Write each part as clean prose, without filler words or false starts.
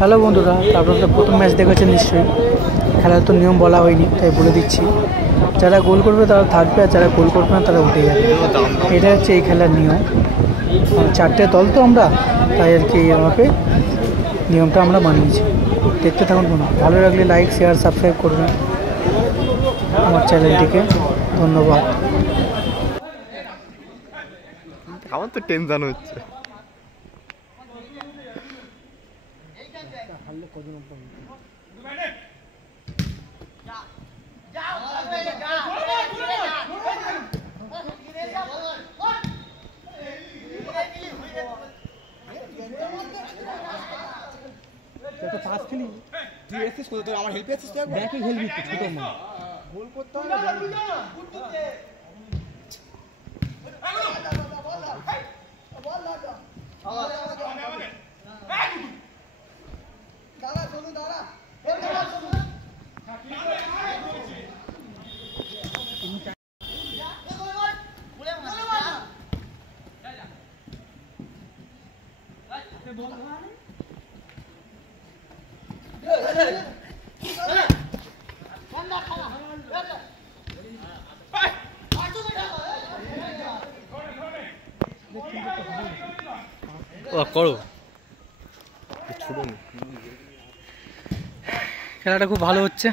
Hello বন্ধুরা, আপনারা প্রথম ম্যাচ দেখেছেন নিশ্চয়ই। খেলার তো নিয়ম বলা হয়নি, তাই বলে দিচ্ছি। যারা গোল করবে তারা থাকবে, আর যারা গোল করবে না তারা উঠে যাবে। এটা হচ্ছে এই খেলার নিয়ম। চারটে দল তো আমরা, তাই আর কি আমাকে নিয়মটা আমরা মানিয়েছি। দেখতে থাকুন বন্ধু, ভালো লাগলে লাইক, শেয়ার, সাবস্ক্রাইব করবেন আমার চ্যানেলটিকে। ধন্যবাদ। আমার তো টেনশন হচ্ছে। একটা পাস খেলি তুই এসেছিস কোথায়? তোর আমার হেল্প এসেছিস তুই? ব্যাকে খেলবি তো, ছোট মা গোল করতে হবে না। দাঁড়া চলুন, দাঁড়া করো। খেলাটা খুব ভালো হচ্ছে।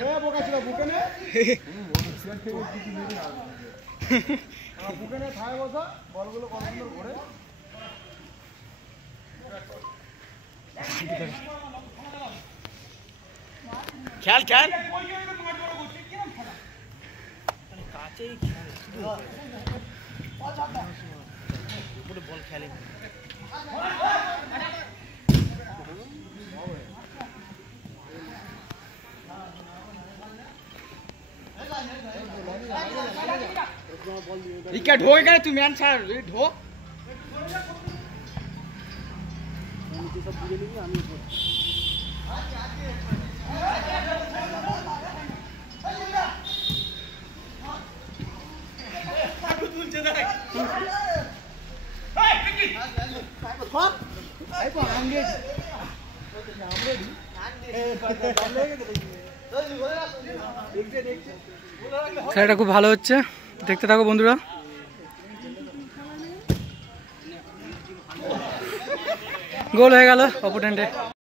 খেল খেল বল খেলে। ইকা ঢোক এখানে, তুই ম্যান ছাড় ঢোক। খেলাটা খুব ভালো হচ্ছে, দেখতে থাকো বন্ধুরা। গোল হয়ে গেল অপোনেন্টে।